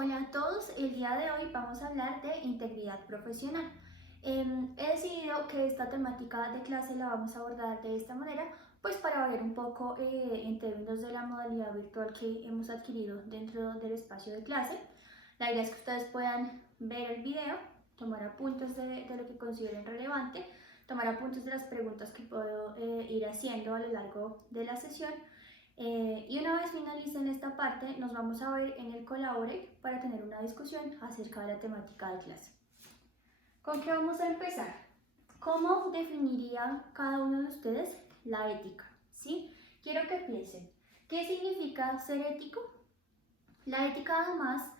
Hola a todos, el día de hoy vamos a hablar de integridad profesional. He decidido que esta temática de clase la vamos a abordar de esta manera, pues para ver un poco en términos de la modalidad virtual que hemos adquirido dentro del espacio de clase. La idea es que ustedes puedan ver el video, tomar apuntes de lo que consideren relevante, tomar apuntes de las preguntas que puedo ir haciendo a lo largo de la sesión y una vez finalicen esta parte, nos vamos a ver en el Collaborate para tener una discusión acerca de la temática de clase. ¿Con qué vamos a empezar? ¿Cómo definiría cada uno de ustedes la ética? ¿Sí? Quiero que piensen, ¿qué significa ser ético? La ética además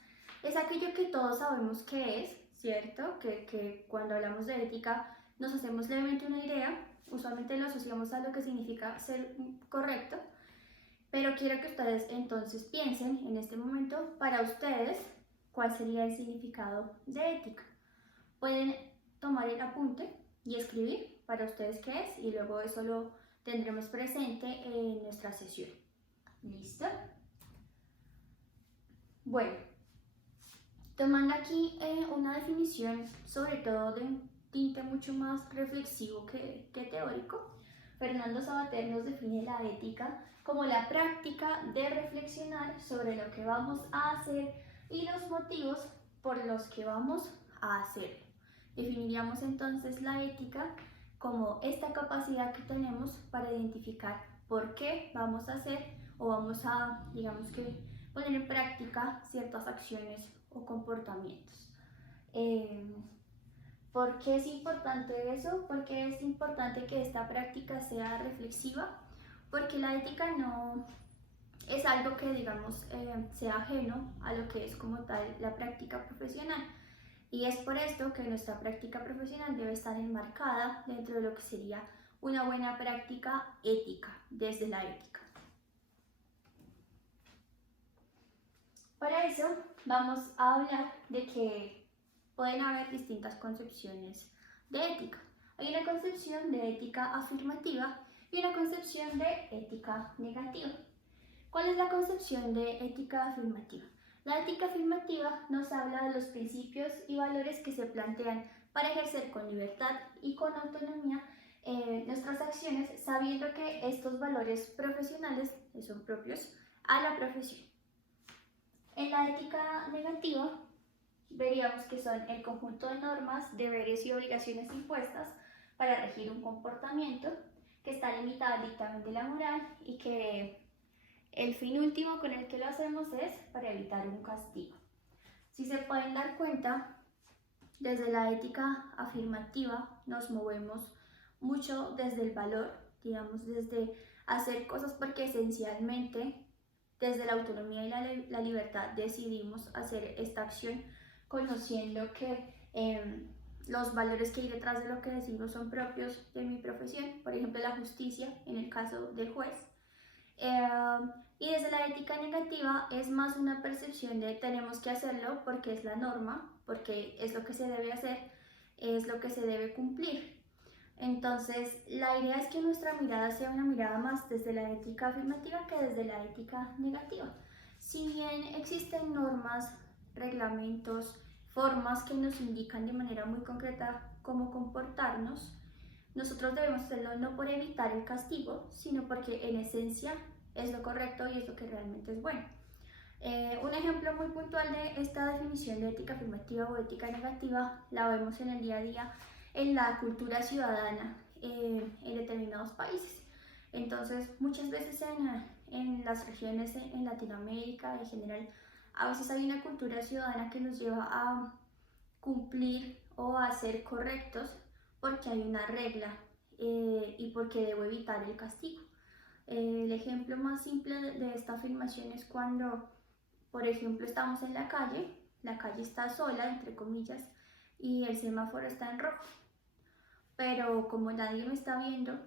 es aquello que todos sabemos que es, ¿cierto? Que cuando hablamos de ética nos hacemos levemente una idea, usualmente lo asociamos a lo que significa ser correcto, pero quiero que ustedes entonces piensen en este momento para ustedes cuál sería el significado de ética. Pueden tomar el apunte y escribir para ustedes qué es y luego eso lo tendremos presente en nuestra sesión. ¿Listo? Bueno, tomando aquí una definición sobre todo de un tinte mucho más reflexivo que teórico, Fernando Savater nos define la ética como la práctica de reflexionar sobre lo que vamos a hacer y los motivos por los que vamos a hacerlo. Definiríamos entonces la ética como esta capacidad que tenemos para identificar por qué vamos a hacer o vamos a, digamos que, poner en práctica ciertas acciones o comportamientos. ¿Por qué es importante eso? Porque es importante que esta práctica sea reflexiva, porque la ética no es algo que, digamos, sea ajeno a lo que es como tal la práctica profesional. Y es por esto que nuestra práctica profesional debe estar enmarcada dentro de lo que sería una buena práctica ética, desde la ética. Para eso vamos a hablar de que pueden haber distintas concepciones de ética. Hay una concepción de ética afirmativa y una concepción de ética negativa. ¿Cuál es la concepción de ética afirmativa? La ética afirmativa nos habla de los principios y valores que se plantean para ejercer con libertad y con autonomía nuestras acciones, sabiendo que estos valores profesionales son propios a la profesión. En la ética negativa veríamos que son el conjunto de normas, deberes y obligaciones impuestas para regir un comportamiento que está limitado al dictamen de la moral y que el fin último con el que lo hacemos es para evitar un castigo. Si se pueden dar cuenta, desde la ética afirmativa nos movemos mucho desde el valor, digamos, desde hacer cosas porque esencialmente desde la autonomía y la libertad decidimos hacer esta acción conociendo que los valores que hay detrás de lo que decimos son propios de mi profesión, por ejemplo la justicia en el caso del juez. Y desde la ética negativa es más una percepción de tenemos que hacerlo porque es la norma, porque es lo que se debe hacer, es lo que se debe cumplir. Entonces, la idea es que nuestra mirada sea una mirada más desde la ética afirmativa que desde la ética negativa. Si bien existen normas, reglamentos, formas que nos indican de manera muy concreta cómo comportarnos, nosotros debemos hacerlo no por evitar el castigo, sino porque en esencia es lo correcto y es lo que realmente es bueno. Un ejemplo muy puntual de esta definición de ética afirmativa o ética negativa la vemos en el día a día en la cultura ciudadana en determinados países. Entonces, muchas veces en las regiones en Latinoamérica en general, a veces hay una cultura ciudadana que nos lleva a cumplir o a ser correctos porque hay una regla y porque debo evitar el castigo. El ejemplo más simple de esta afirmación es cuando, por ejemplo, estamos en la calle está sola, entre comillas, y el semáforo está en rojo. Pero como nadie me está viendo,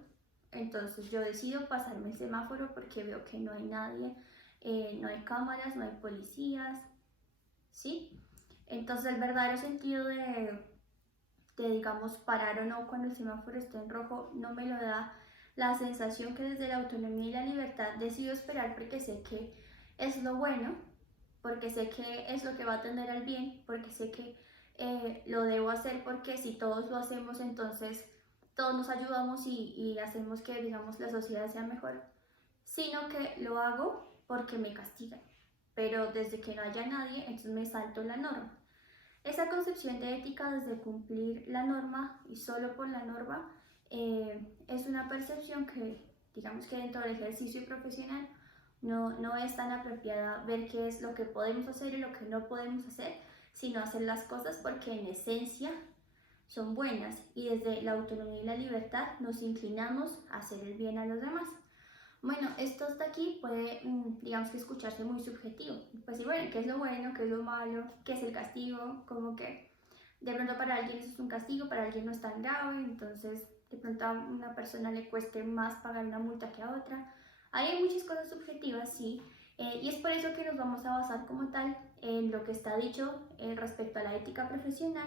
entonces yo decido pasarme el semáforo porque veo que no hay nadie, no hay cámaras, no hay policías, ¿sí? Entonces el verdadero sentido digamos, parar o no cuando el semáforo esté en rojo no me lo da la sensación que desde la autonomía y la libertad decido esperar porque sé que es lo bueno, porque sé que es lo que va a tender al bien, porque sé que lo debo hacer, porque si todos lo hacemos, entonces todos nos ayudamos y hacemos que, digamos, la sociedad sea mejor, sino que lo hago porque me castigan. Pero desde que no haya nadie, entonces me salto la norma. Esa concepción de ética desde cumplir la norma y solo por la norma es una percepción que, digamos que dentro del ejercicio profesional, no es tan apropiada ver qué es lo que podemos hacer y lo que no podemos hacer, sino hacer las cosas porque en esencia son buenas y desde la autonomía y la libertad nos inclinamos a hacer el bien a los demás. Bueno, esto hasta aquí puede, digamos que escucharse muy subjetivo. Pues sí, bueno, ¿qué es lo bueno? ¿Qué es lo malo? ¿Qué es el castigo? Como que de pronto para alguien eso es un castigo, para alguien no es tan grave, entonces de pronto a una persona le cueste más pagar una multa que a otra. Ahí hay muchas cosas subjetivas, sí, y es por eso que nos vamos a basar como tal en lo que está dicho respecto a la ética profesional,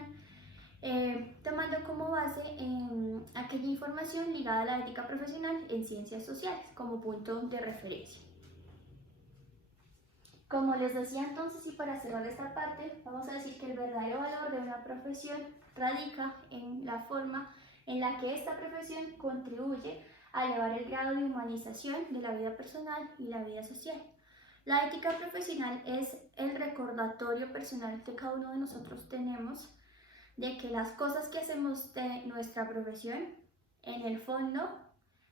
tomando como base aquella información ligada a la ética profesional en ciencias sociales como punto de referencia. Como les decía entonces, y para cerrar esta parte, vamos a decir que el verdadero valor de una profesión radica en la forma en la que esta profesión contribuye a elevar el grado de humanización de la vida personal y la vida social. La ética profesional es el recordatorio personal que cada uno de nosotros tenemos de que las cosas que hacemos de nuestra profesión, en el fondo,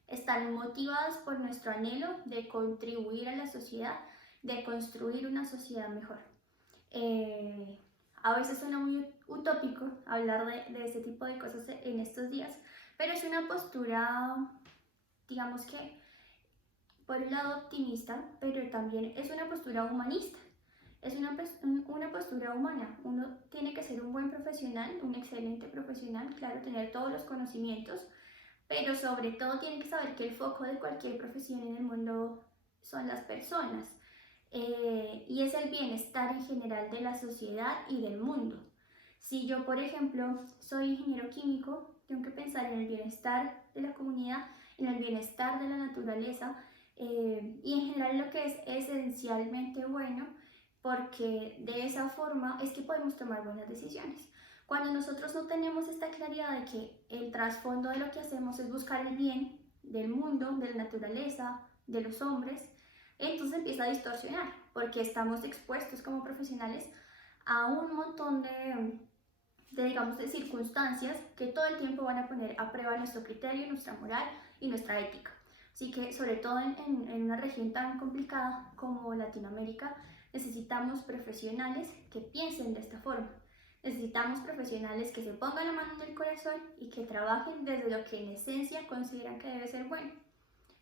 están motivadas por nuestro anhelo de contribuir a la sociedad, de construir una sociedad mejor. A veces suena muy utópico hablar de este tipo de cosas en estos días, pero es una postura, digamos que, por un lado optimista, pero también es una postura humanista. Es una postura humana. Uno tiene que ser un buen profesional, un excelente profesional, claro, tener todos los conocimientos, pero sobre todo tiene que saber que el foco de cualquier profesión en el mundo son las personas, y es el bienestar en general de la sociedad y del mundo. Si yo, por ejemplo, soy ingeniero químico, tengo que pensar en el bienestar de la comunidad, en el bienestar de la naturaleza, y en general lo que es esencialmente bueno, porque de esa forma es que podemos tomar buenas decisiones. Cuando nosotros no tenemos esta claridad de que el trasfondo de lo que hacemos es buscar el bien del mundo, de la naturaleza, de los hombres, entonces empieza a distorsionar, porque estamos expuestos como profesionales a un montón digamos, de circunstancias que todo el tiempo van a poner a prueba nuestro criterio, nuestra moral y nuestra ética. Así que, sobre todo en una región tan complicada como Latinoamérica, necesitamos profesionales que piensen de esta forma. Necesitamos profesionales que se pongan la mano en el corazón y que trabajen desde lo que en esencia consideran que debe ser bueno.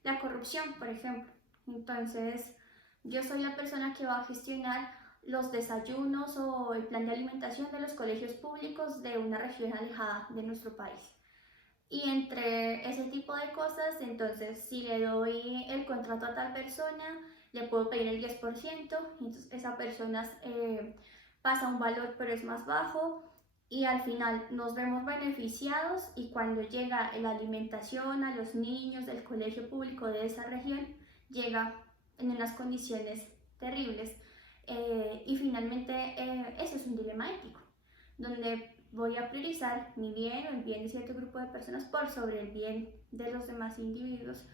La corrupción, por ejemplo. Entonces, yo soy la persona que va a gestionar los desayunos o el plan de alimentación de los colegios públicos de una región alejada de nuestro país. Y entre ese tipo de cosas, entonces si le doy el contrato a tal persona, le puedo pedir el 10%, entonces esa persona pasa un valor pero es más bajo y al final nos vemos beneficiados, y cuando llega la alimentación a los niños del colegio público de esa región, llega en unas condiciones terribles. Y finalmente eso es un dilema ético, donde voy a priorizar mi bien o el bien de cierto grupo de personas por sobre el bien de los demás individuos,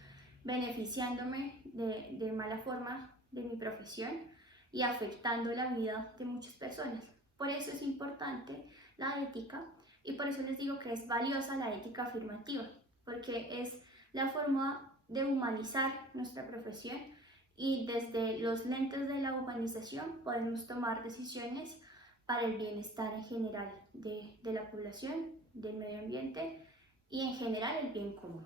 beneficiándome de mala forma de mi profesión y afectando la vida de muchas personas. Por eso es importante la ética, y por eso les digo que es valiosa la ética afirmativa, porque es la forma de humanizar nuestra profesión, y desde los lentes de la humanización podemos tomar decisiones para el bienestar en general de la población, del medio ambiente y en general el bien común.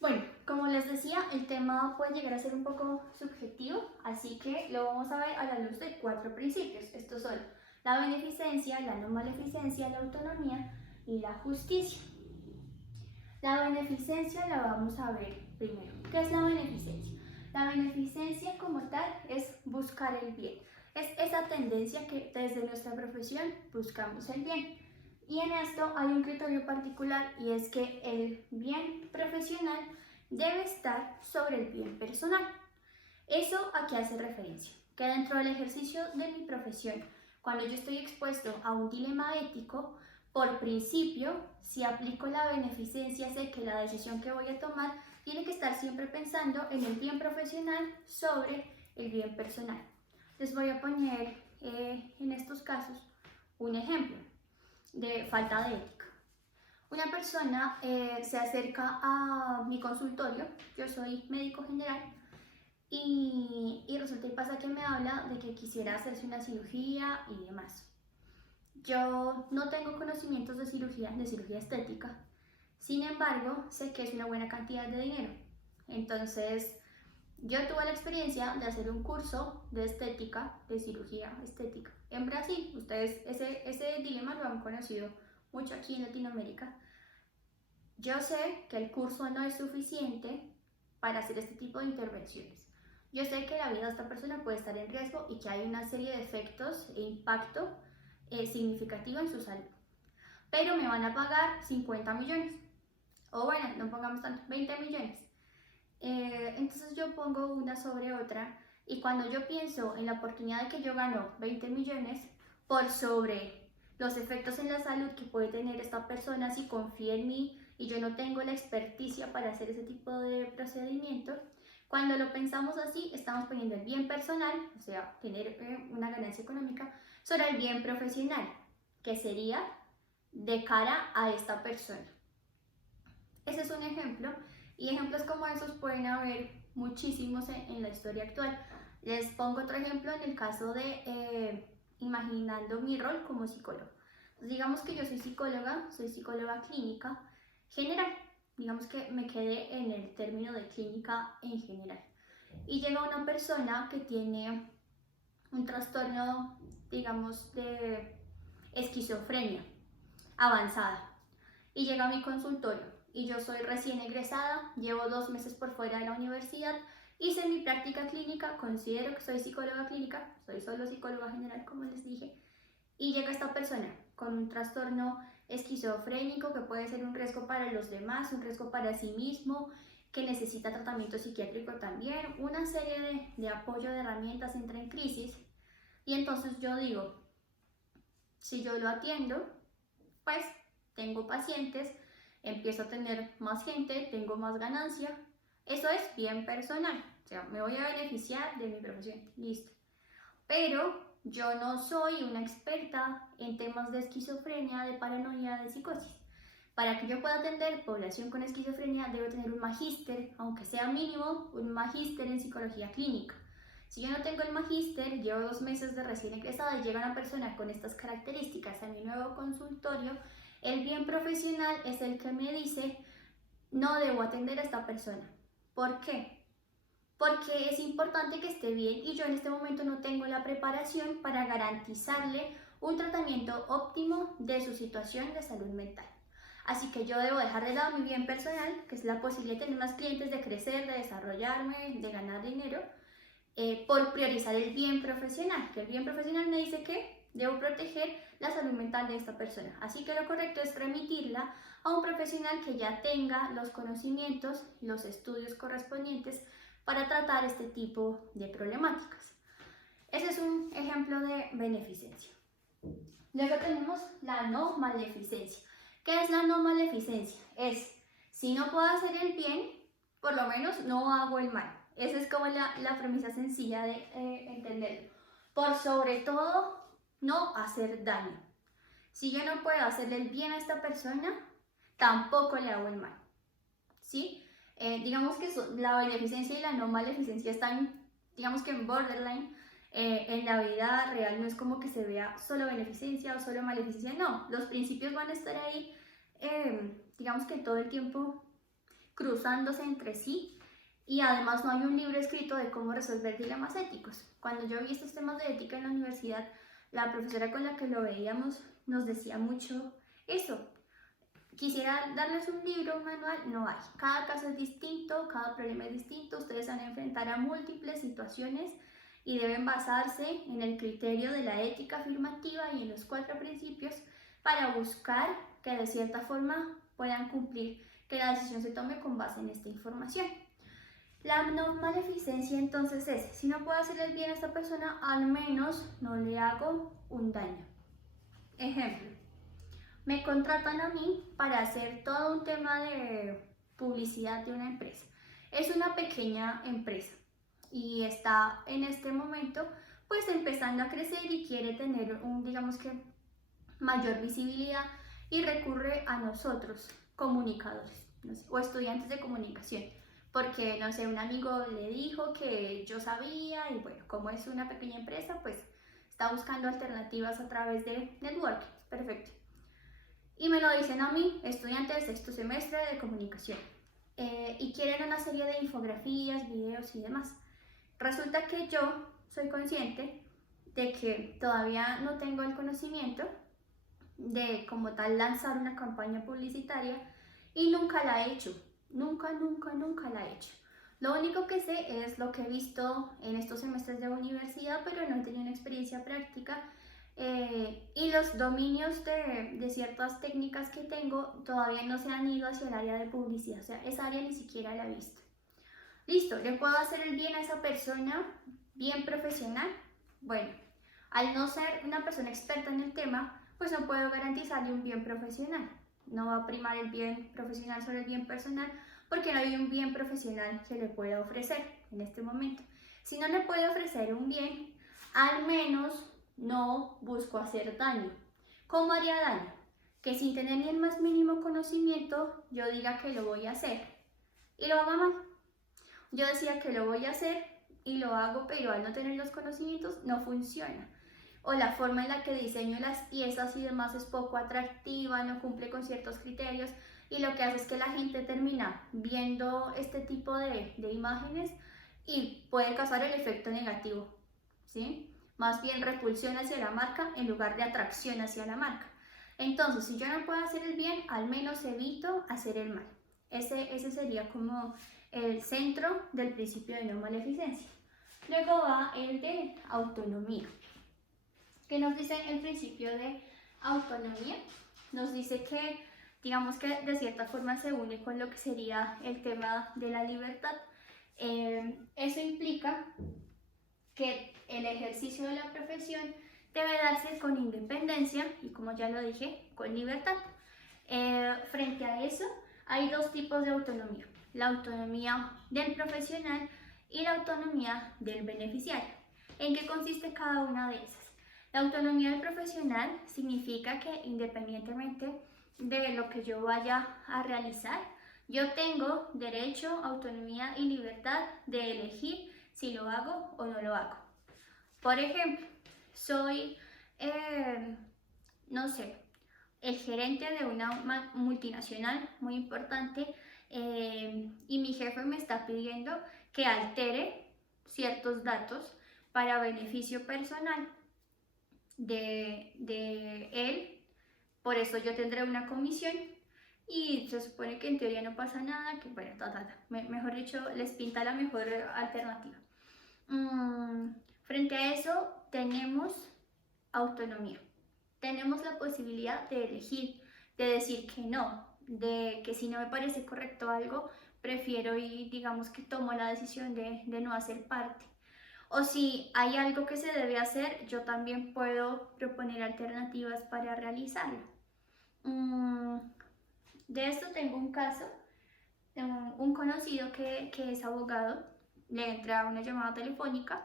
Bueno, como les decía, el tema puede llegar a ser un poco subjetivo, así que lo vamos a ver a la luz de 4 principios. Estos son la beneficencia, la no maleficencia, la autonomía y la justicia. La beneficencia la vamos a ver primero. ¿Qué es la beneficencia? La beneficencia como tal es buscar el bien. Es esa tendencia que desde nuestra profesión buscamos el bien. Y en esto hay un criterio particular, y es que el bien profesional debe estar sobre el bien personal. ¿Eso a qué hace referencia? Que dentro del ejercicio de mi profesión, cuando yo estoy expuesto a un dilema ético, por principio, si aplico la beneficencia, sé que la decisión que voy a tomar tiene que estar siempre pensando en el bien profesional sobre el bien personal. Les voy a poner en estos casos un ejemplo de falta de ética. Una persona se acerca a mi consultorio, yo soy médico general, y resulta y pasa que me habla de que quisiera hacerse una cirugía y demás. Yo no tengo conocimientos de cirugía estética, sin embargo, sé que es una buena cantidad de dinero. Entonces, yo tuve la experiencia de hacer un curso de estética, de cirugía estética, en Brasil. Ustedes ese dilema lo han conocido mucho aquí en Latinoamérica. Yo sé que el curso no es suficiente para hacer este tipo de intervenciones. Yo sé que la vida de esta persona puede estar en riesgo y que hay una serie de efectos e impacto significativo en su salud. Pero me van a pagar 50 millones. O bueno, no pongamos tanto, 20 millones. Entonces yo pongo una sobre otra y cuando yo pienso en la oportunidad de que yo gano 20 millones por sobre los efectos en la salud que puede tener esta persona si confía en mí y yo no tengo la experticia para hacer ese tipo de procedimientos, cuando lo pensamos así, estamos poniendo el bien personal, o sea, tener una ganancia económica, sobre el bien profesional, que sería de cara a esta persona. Ese es un ejemplo, y ejemplos como esos pueden haber muchísimos en la historia actual. Les pongo otro ejemplo en el caso de imaginando mi rol como psicólogo. Entonces, digamos que yo soy psicóloga clínica general. Digamos que me quedé en el término de clínica en general. Y llega una persona que tiene un trastorno, digamos, de esquizofrenia avanzada. Y llega a mi consultorio y yo soy recién egresada, llevo 2 meses por fuera de la universidad, hice mi práctica clínica, considero que soy psicóloga clínica, soy solo psicóloga general como les dije, y llega esta persona con un trastorno esquizofrénico que puede ser un riesgo para los demás, un riesgo para sí mismo, que necesita tratamiento psiquiátrico también, una serie de apoyo de herramientas entra en crisis y entonces yo digo, si yo lo atiendo, pues tengo pacientes, empiezo a tener más gente, tengo más ganancia. Eso es bien personal, o sea, me voy a beneficiar de mi profesión, listo. Pero yo no soy una experta en temas de esquizofrenia, de paranoia, de psicosis. Para que yo pueda atender población con esquizofrenia, debo tener un magíster, aunque sea mínimo, un magíster en psicología clínica. Si yo no tengo el magíster, llevo 2 meses de recién egresada y llega una persona con estas características a mi nuevo consultorio, el bien profesional es el que me dice, no debo atender a esta persona. ¿Por qué? Porque es importante que esté bien y yo en este momento no tengo la preparación para garantizarle un tratamiento óptimo de su situación de salud mental. Así que yo debo dejar de lado mi bien personal, que es la posibilidad de tener más clientes, de crecer, de desarrollarme, de ganar dinero, por priorizar el bien profesional, que el bien profesional me dice que debo proteger la salud mental de esta persona. Así que lo correcto es remitirla a un profesional que ya tenga los conocimientos, los estudios correspondientes para tratar este tipo de problemáticas. Ese es un ejemplo de beneficencia. Luego tenemos la no maleficencia. ¿Qué es la no maleficencia? Es, si no puedo hacer el bien, por lo menos no hago el mal. Esa es como la premisa sencilla de entenderlo. Por sobre todo, no hacer daño. Si yo no puedo hacerle el bien a esta persona, tampoco le hago el mal. ¿Sí? Digamos que la beneficencia y la no maleficencia están, digamos que en borderline. En la vida real no es como que se vea solo beneficencia o solo maleficencia, no, los principios van a estar ahí, digamos que todo el tiempo cruzándose entre sí y además no hay un libro escrito de cómo resolver dilemas éticos. Cuando yo vi estos temas de ética en la universidad, la profesora con la que lo veíamos nos decía mucho eso. Quisiera darles un libro, un manual, no hay. Cada caso es distinto, cada problema es distinto, ustedes van a enfrentar a múltiples situaciones y deben basarse en el criterio de la ética afirmativa y en los 4 principios para buscar que de cierta forma puedan cumplir que la decisión se tome con base en esta información. La no maleficencia entonces es, si no puedo hacerle el bien a esta persona, al menos no le hago un daño. Ejemplo, me contratan a mí para hacer todo un tema de publicidad de una empresa. Es una pequeña empresa y está en este momento pues empezando a crecer y quiere tener un, digamos que, mayor visibilidad y recurre a nosotros, comunicadores, no sé, o estudiantes de comunicación, porque, no sé, un amigo le dijo que yo sabía y bueno, como es una pequeña empresa, pues está buscando alternativas a través de networking, perfecto. Y me lo dicen a mí, estudiante de sexto semestre de comunicación, y quieren una serie de infografías, videos y demás. Resulta que yo soy consciente de que todavía no tengo el conocimiento de como tal lanzar una campaña publicitaria y nunca la he hecho, nunca la he hecho. Lo único que sé es lo que he visto en estos semestres de universidad, pero no he tenido una experiencia práctica y los dominios de ciertas técnicas que tengo todavía no se han ido hacia el área de publicidad, o sea, esa área ni siquiera la he visto. Listo, ¿le puedo hacer el bien a esa persona bien profesional? Bueno, al no ser una persona experta en el tema, pues no puedo garantizarle un bien profesional. No va a primar el bien profesional sobre el bien personal porque no hay un bien profesional que le pueda ofrecer en este momento. Si no le puedo ofrecer un bien, al menos no busco hacer daño. ¿Cómo haría daño? Que sin tener ni el más mínimo conocimiento, yo diga que lo voy a hacer y lo haga mal. Yo decía que lo voy a hacer y lo hago, pero al no tener los conocimientos no funciona. O la forma en la que diseño las piezas y demás es poco atractiva, no cumple con ciertos criterios y lo que hace es que la gente termina viendo este tipo de imágenes y puede causar el efecto negativo, ¿sí? Más bien repulsión hacia la marca en lugar de atracción hacia la marca. Entonces, si yo no puedo hacer el bien, al menos evito hacer el mal. Ese sería como el centro del principio de no maleficencia. Luego va el de autonomía. ¿Qué nos dice el principio de autonomía? Nos dice que, digamos que de cierta forma se une con lo que sería el tema de la libertad. Eso implica que el ejercicio de la profesión debe darse con independencia y, como ya lo dije, con libertad. Frente a eso, hay dos tipos de autonomía: la autonomía del profesional y la autonomía del beneficiario. ¿En qué consiste cada una de esas? La autonomía del profesional significa que independientemente de lo que yo vaya a realizar, yo tengo derecho, autonomía y libertad de elegir si lo hago o no lo hago. Por ejemplo, soy, no sé, el gerente de una multinacional muy importante y mi jefe me está pidiendo que altere ciertos datos para beneficio personal de él. Por eso yo tendré una comisión y se supone que en teoría no pasa nada, que bueno, mejor dicho, les pinta la mejor alternativa. Frente a eso tenemos autonomía. Tenemos la posibilidad de elegir, de decir que no, de que si no me parece correcto algo, prefiero y digamos que tomo la decisión de no hacer parte. O si hay algo que se debe hacer, yo también puedo proponer alternativas para realizarlo. De esto tengo un caso, un conocido que es abogado, le entra una llamada telefónica,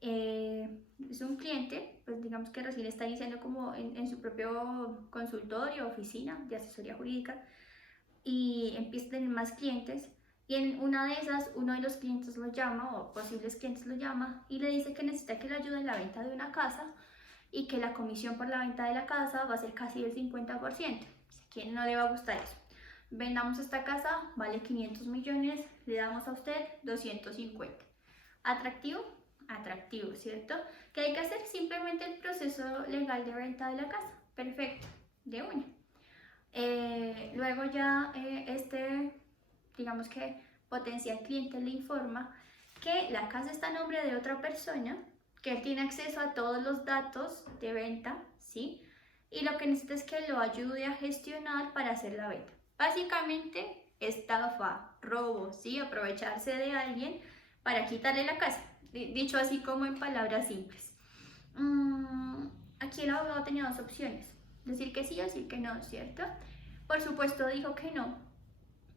es un cliente, pues digamos que recién está iniciando como en su propio consultorio, oficina de asesoría jurídica y empieza a tener más clientes. Y en una de esas, uno de los clientes lo llama, o posibles clientes lo llama, y le dice que necesita que le ayude en la venta de una casa y que la comisión por la venta de la casa va a ser casi el 50%. ¿A quién no le va a gustar eso? Vendamos esta casa, vale 500 millones, le damos a usted 250. ¿Atractivo? Atractivo, ¿cierto? ¿Qué hay que hacer? Simplemente el proceso legal de venta de la casa. Perfecto, de una. Luego ya digamos que potencial cliente le informa que la casa está a nombre de otra persona, que él tiene acceso a todos los datos de venta, ¿sí? Y lo que necesita es que lo ayude a gestionar para hacer la venta. Básicamente estafa, robo, ¿sí? Aprovecharse de alguien para quitarle la casa, dicho así como en palabras simples. Aquí el abogado tenía dos opciones, decir que sí o decir que no, ¿cierto? Por supuesto dijo que no.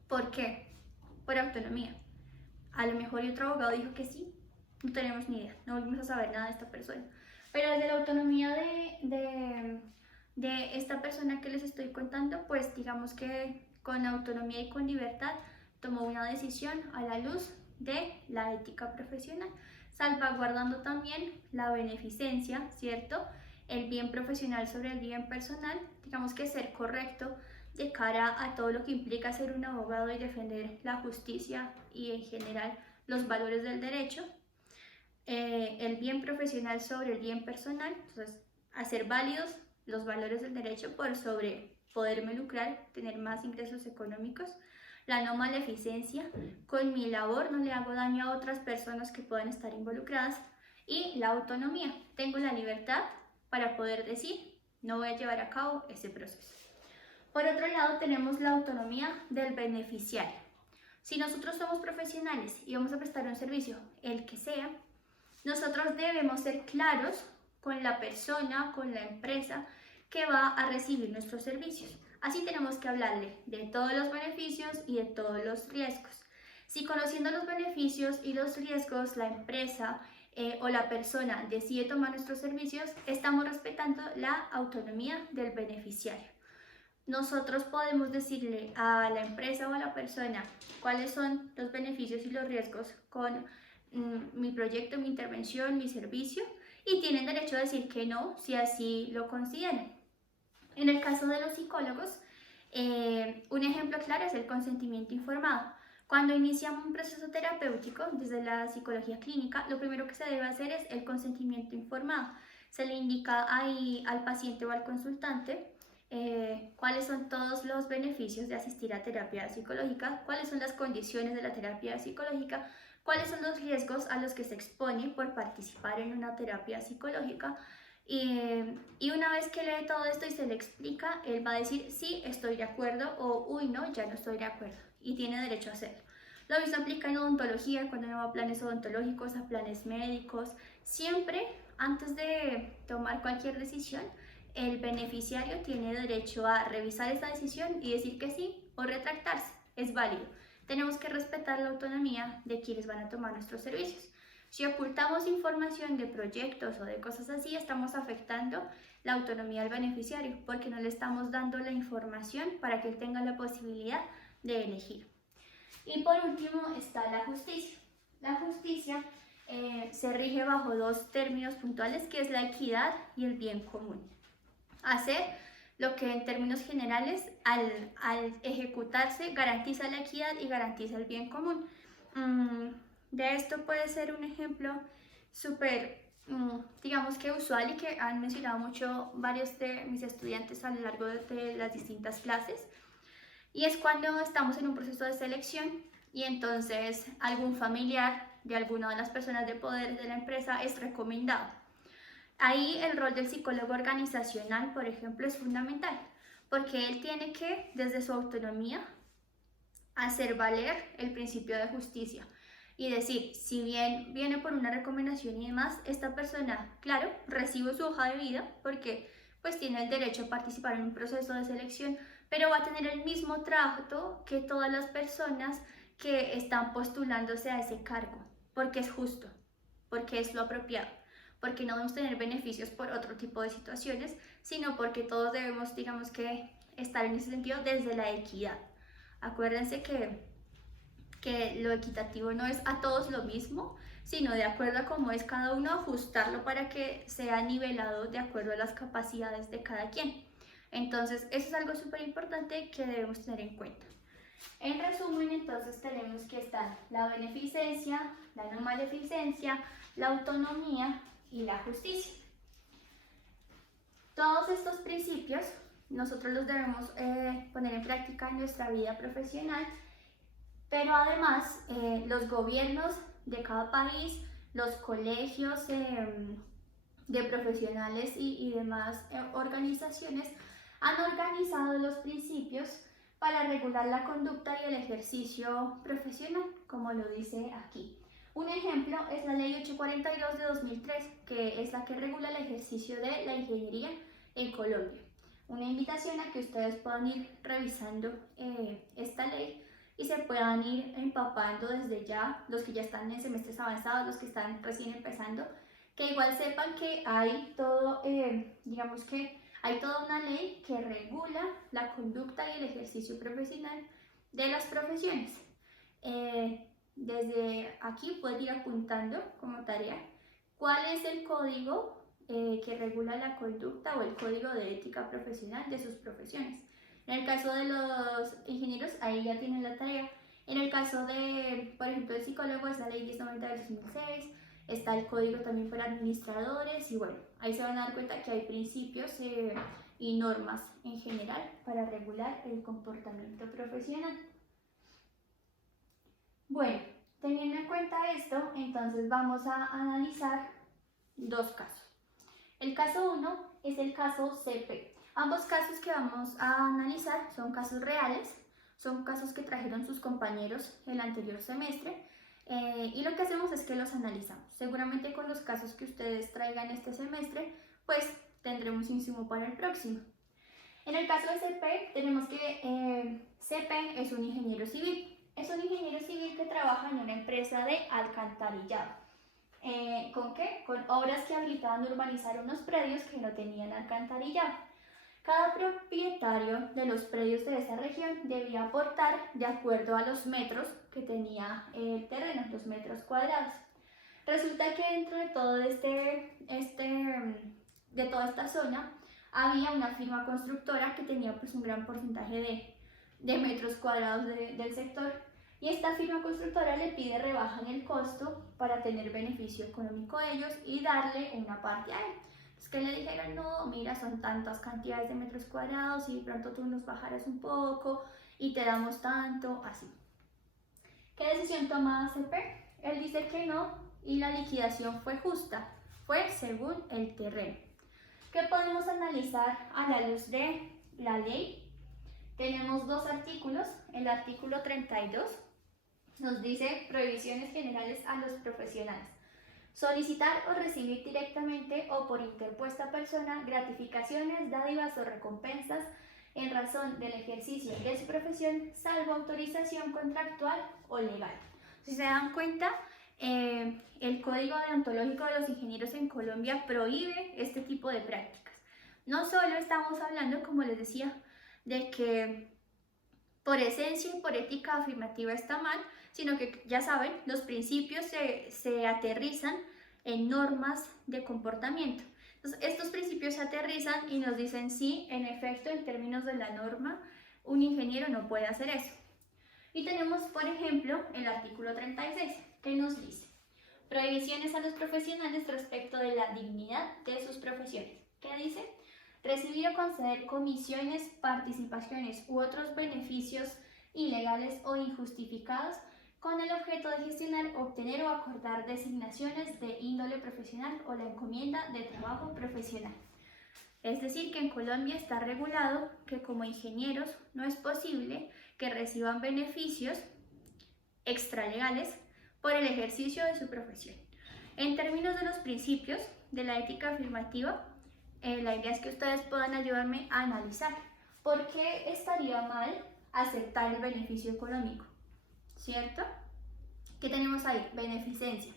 ¿Por qué? Por autonomía. A lo mejor y otro abogado dijo que sí, no tenemos ni idea, no volvimos a saber nada de esta persona. Pero desde la autonomía de esta persona que les estoy contando, pues digamos que con autonomía y con libertad tomó una decisión a la luz de la ética profesional, salvaguardando también la beneficencia, ¿cierto? El bien profesional sobre el bien personal, digamos que ser correcto de cara a todo lo que implica ser un abogado y defender la justicia y en general los valores del derecho, el bien profesional sobre el bien personal, entonces hacer válidos los valores del derecho por sobre poderme lucrar, tener más ingresos económicos, la no maleficencia, con mi labor no le hago daño a otras personas que puedan estar involucradas, y la autonomía, tengo la libertad para poder decir, no voy a llevar a cabo ese proceso. Por otro lado, tenemos la autonomía del beneficiario. Si nosotros somos profesionales y vamos a prestar un servicio, el que sea, nosotros debemos ser claros con la persona, con la empresa que va a recibir nuestros servicios. Así tenemos que hablarle de todos los beneficios y de todos los riesgos. Si conociendo los beneficios y los riesgos, la empresa o la persona decide tomar nuestros servicios, estamos respetando la autonomía del beneficiario. Nosotros podemos decirle a la empresa o a la persona cuáles son los beneficios y los riesgos con mi proyecto, mi intervención, mi servicio, y tienen derecho a decir que no si así lo consideran. En el caso de los psicólogos, un ejemplo claro es el consentimiento informado. Cuando iniciamos un proceso terapéutico desde la psicología clínica, lo primero que se debe hacer es el consentimiento informado. Se le indica ahí al paciente o al consultante cuáles son todos los beneficios de asistir a terapia psicológica, cuáles son las condiciones de la terapia psicológica, cuáles son los riesgos a los que se expone por participar en una terapia psicológica. Y una vez que lee todo esto y se le explica, él va a decir sí, estoy de acuerdo, o uy, no, ya no estoy de acuerdo, y tiene derecho a hacerlo. Lo mismo aplica en odontología, cuando uno va a planes odontológicos, a planes médicos. Siempre, antes de tomar cualquier decisión, el beneficiario tiene derecho a revisar esta decisión y decir que sí o retractarse. Es válido. Tenemos que respetar la autonomía de quienes van a tomar nuestros servicios. Si ocultamos información de proyectos o de cosas así, estamos afectando la autonomía del beneficiario porque no le estamos dando la información para que él tenga la posibilidad de elegir. Y por último está la justicia. La justicia se rige bajo dos términos puntuales, que es la equidad y el bien común. Hacer lo que en términos generales al ejecutarse garantiza la equidad y garantiza el bien común. De esto puede ser un ejemplo súper, digamos que usual y que han mencionado mucho varios de mis estudiantes a lo largo de las distintas clases, y es cuando estamos en un proceso de selección y entonces algún familiar de alguna de las personas de poder de la empresa es recomendado. Ahí el rol del psicólogo organizacional, por ejemplo, es fundamental, porque él tiene que, desde su autonomía, hacer valer el principio de justicia y decir, si bien viene por una recomendación y demás, esta persona, claro, recibe su hoja de vida porque pues tiene el derecho a participar en un proceso de selección, pero va a tener el mismo trato que todas las personas que están postulándose a ese cargo, porque es justo, porque es lo apropiado, porque no debemos tener beneficios por otro tipo de situaciones, sino porque todos debemos, digamos que, estar en ese sentido desde la equidad. Acuérdense que lo equitativo no es a todos lo mismo, sino de acuerdo a cómo es cada uno, ajustarlo para que sea nivelado de acuerdo a las capacidades de cada quien. Entonces, eso es algo súper importante que debemos tener en cuenta. En resumen, entonces tenemos que estar la beneficencia, la no maleficencia, la autonomía y la justicia. Todos estos principios nosotros los debemos poner en práctica en nuestra vida profesional, pero además los gobiernos de cada país, los colegios de profesionales y demás organizaciones han organizado los principios para regular la conducta y el ejercicio profesional, como lo dice aquí. Un ejemplo es la Ley 842 de 2003, que es la que regula el ejercicio de la ingeniería en Colombia. Una invitación a que ustedes puedan ir revisando esta ley y se puedan ir empapando desde ya, los que ya están en semestres avanzados, los que están recién empezando, que igual sepan que hay todo, digamos que hay toda una ley que regula la conducta y el ejercicio profesional de las profesiones. Desde aquí pueden ir apuntando como tarea cuál es el código que regula la conducta o el código de ética profesional de sus profesiones. En el caso de los ingenieros, ahí ya tienen la tarea. En el caso de, por ejemplo, el psicólogo, es la ley 1090 del 2006, está el código también para administradores y bueno, ahí se van a dar cuenta que hay principios y normas en general para regular el comportamiento profesional. Bueno, teniendo en cuenta esto, entonces vamos a analizar dos casos. El caso 1 es el caso CP. Ambos casos que vamos a analizar son casos reales, son casos que trajeron sus compañeros el anterior semestre y lo que hacemos es que los analizamos. Seguramente con los casos que ustedes traigan este semestre, pues tendremos insumo para el próximo. En el caso de CP, tenemos que CP es un ingeniero civil. Es un ingeniero civil que trabaja en una empresa de alcantarillado. ¿Con qué? Con obras que habilitaban urbanizar unos predios que no tenían alcantarillado. Cada propietario de los predios de esa región debía aportar de acuerdo a los metros que tenía el terreno, los metros cuadrados. Resulta que dentro de todo de toda esta zona había una firma constructora que tenía pues un gran porcentaje de metros cuadrados del sector. Y esta firma constructora le pide rebaja en el costo para tener beneficio económico a ellos y darle una parte a él. Entonces que le dijeron, no, mira, son tantas cantidades de metros cuadrados y de pronto tú nos bajaras un poco y te damos tanto, así. ¿Qué decisión toma CP? Él dice que no y la liquidación fue justa, fue según el terreno. ¿Qué podemos analizar a la luz de la ley? Tenemos dos artículos. El artículo 32 nos dice prohibiciones generales a los profesionales. Solicitar o recibir directamente o por interpuesta persona gratificaciones, dádivas o recompensas en razón del ejercicio de su profesión, salvo autorización contractual o legal. Si se dan cuenta, el Código Deontológico de los Ingenieros en Colombia prohíbe este tipo de prácticas. No solo estamos hablando, como les decía, de que por esencia y por ética afirmativa está mal, sino que ya saben, los principios se aterrizan en normas de comportamiento. Entonces, estos principios se aterrizan y nos dicen sí, en efecto, en términos de la norma, un ingeniero no puede hacer eso. Y tenemos, por ejemplo, el artículo 36, que nos dice prohibiciones a los profesionales respecto de la dignidad de sus profesiones. ¿Qué dice? Recibir o conceder comisiones, participaciones u otros beneficios ilegales o injustificados con el objeto de gestionar, obtener o acordar designaciones de índole profesional o la encomienda de trabajo profesional. Es decir, que en Colombia está regulado que como ingenieros no es posible que reciban beneficios extralegales por el ejercicio de su profesión. En términos de los principios de la ética afirmativa, la idea es que ustedes puedan ayudarme a analizar por qué estaría mal aceptar el beneficio económico, ¿cierto? ¿Qué tenemos ahí? Beneficencia.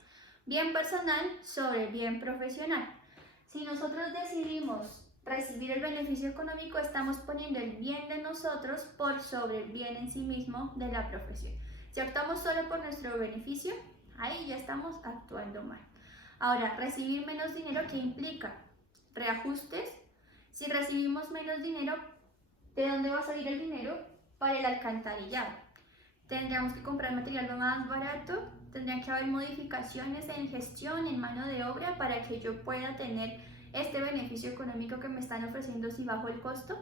Bien personal sobre bien profesional. Si nosotros decidimos recibir el beneficio económico, estamos poniendo el bien de nosotros por sobre el bien en sí mismo de la profesión. Si optamos solo por nuestro beneficio, ahí ya estamos actuando mal. Ahora, recibir menos dinero, ¿qué implica? Reajustes. Si recibimos menos dinero, ¿de dónde va a salir el dinero? Para el alcantarillado. Tendríamos que comprar material más barato, tendrían que haber modificaciones en gestión, en mano de obra para que yo pueda tener este beneficio económico que me están ofreciendo si bajo el costo.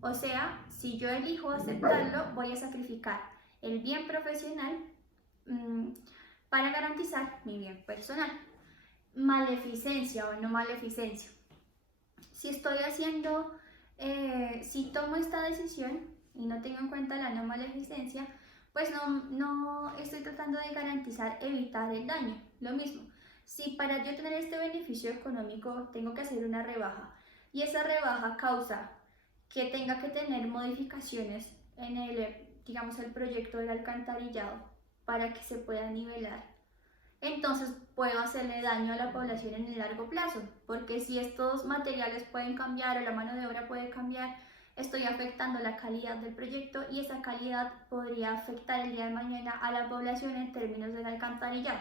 O sea, si yo elijo aceptarlo, voy a sacrificar el bien profesional para garantizar mi bien personal. Maleficencia o no maleficencia. Si estoy haciendo, si tomo esta decisión y no tengo en cuenta la no maleficencia, pues no estoy tratando de garantizar evitar el daño. Lo mismo, si para yo tener este beneficio económico tengo que hacer una rebaja y esa rebaja causa que tenga que tener modificaciones en digamos, el proyecto del alcantarillado para que se pueda nivelar, entonces puedo hacerle daño a la población en el largo plazo, porque si estos materiales pueden cambiar o la mano de obra puede cambiar, estoy afectando la calidad del proyecto y esa calidad podría afectar el día de mañana a la población en términos del alcantarillado.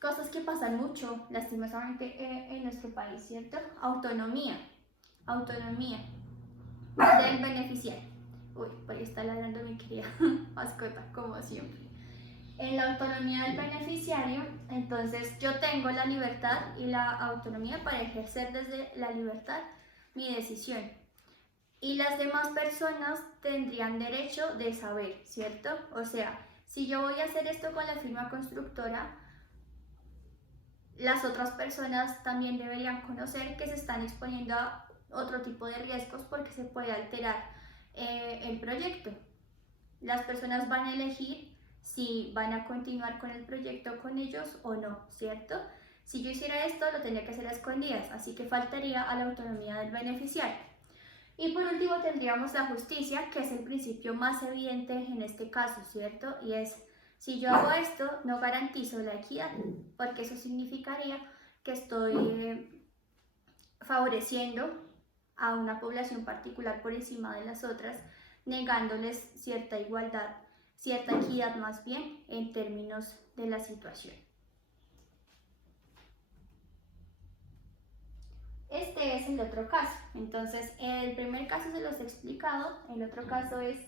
Cosas que pasan mucho, lastimosamente, en nuestro país, ¿cierto? Autonomía del beneficiario. Uy, por ahí está ladrando mi querida mascota, como siempre. En la autonomía del beneficiario, entonces yo tengo la libertad y la autonomía para ejercer desde la libertad mi decisión. Y las demás personas tendrían derecho de saber, ¿cierto? O sea, si yo voy a hacer esto con la firma constructora, las otras personas también deberían conocer que se están exponiendo a otro tipo de riesgos porque se puede alterar el proyecto. Las personas van a elegir si van a continuar con el proyecto con ellos o no, ¿cierto? Si yo hiciera esto, lo tendría que hacer a escondidas, así que faltaría a la autonomía del beneficiario. Y por último tendríamos la justicia, que es el principio más evidente en este caso, ¿cierto? Y es, si yo hago esto, no garantizo la equidad, porque eso significaría que estoy favoreciendo a una población particular por encima de las otras, negándoles cierta igualdad, cierta equidad más bien en términos de la situación. Este es el otro caso. Entonces, el primer caso se los he explicado, el otro caso es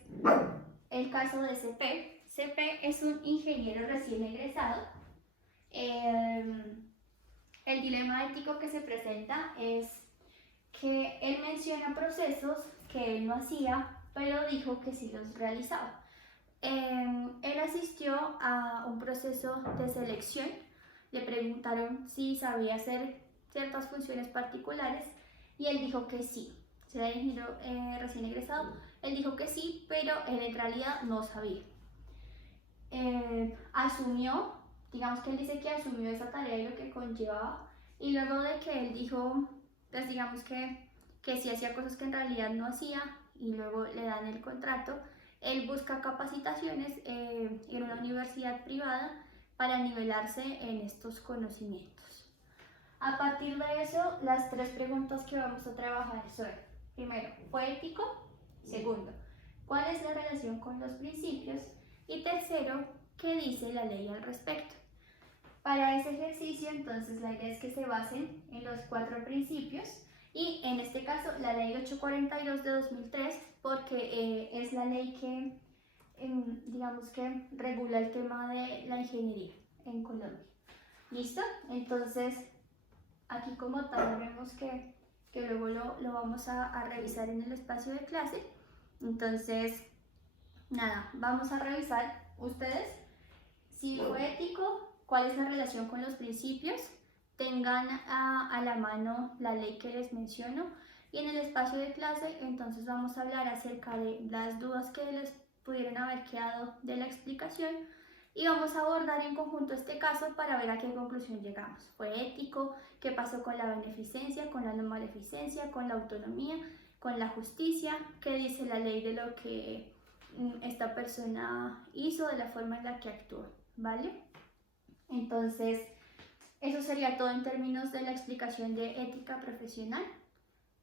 el caso de CP. CP es un ingeniero recién egresado. El dilema ético que se presenta es que él menciona procesos que él no hacía, pero dijo que sí los realizaba. Él asistió a un proceso de selección, le preguntaron si sabía hacer ciertas funciones particulares y él dijo que sí. O sea, el ingeniero recién egresado, él dijo que sí, pero él en realidad no sabía. Asumió, digamos que él dice que asumió esa tarea y lo que conllevaba, y luego de que él dijo, pues digamos que sí hacía cosas que en realidad no hacía y luego le dan el contrato, él busca capacitaciones en una universidad privada para nivelarse en estos conocimientos. A partir de eso, las tres preguntas que vamos a trabajar son, primero, ¿fue ético? Segundo, ¿cuál es la relación con los principios? Y tercero, ¿qué dice la ley al respecto? Para ese ejercicio, entonces, la idea es que se basen en los 4 principios y en este caso la ley 842 de 2003, porque es la ley que, digamos que regula el tema de la ingeniería en Colombia. ¿Listo? Entonces, aquí como tal vemos que luego lo vamos a revisar en el espacio de clase. Entonces, nada, vamos a revisar ustedes si fue ético, cuál es la relación con los principios, tengan a la mano la ley que les menciono, y en el espacio de clase entonces vamos a hablar acerca de las dudas que les pudieron haber quedado de la explicación y vamos a abordar en conjunto este caso para ver a qué conclusión llegamos. ¿Fue ético? ¿Qué pasó con la beneficencia, con la no maleficencia, con la autonomía, con la justicia? ¿Qué dice la ley de lo que esta persona hizo, de la forma en la que actuó? ¿Vale? Entonces, eso sería todo en términos de la explicación de ética profesional.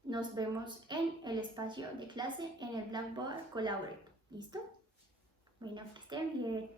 Nos vemos en el espacio de clase en el Blackboard Collaborate. ¿Listo? Bueno, que estén bien.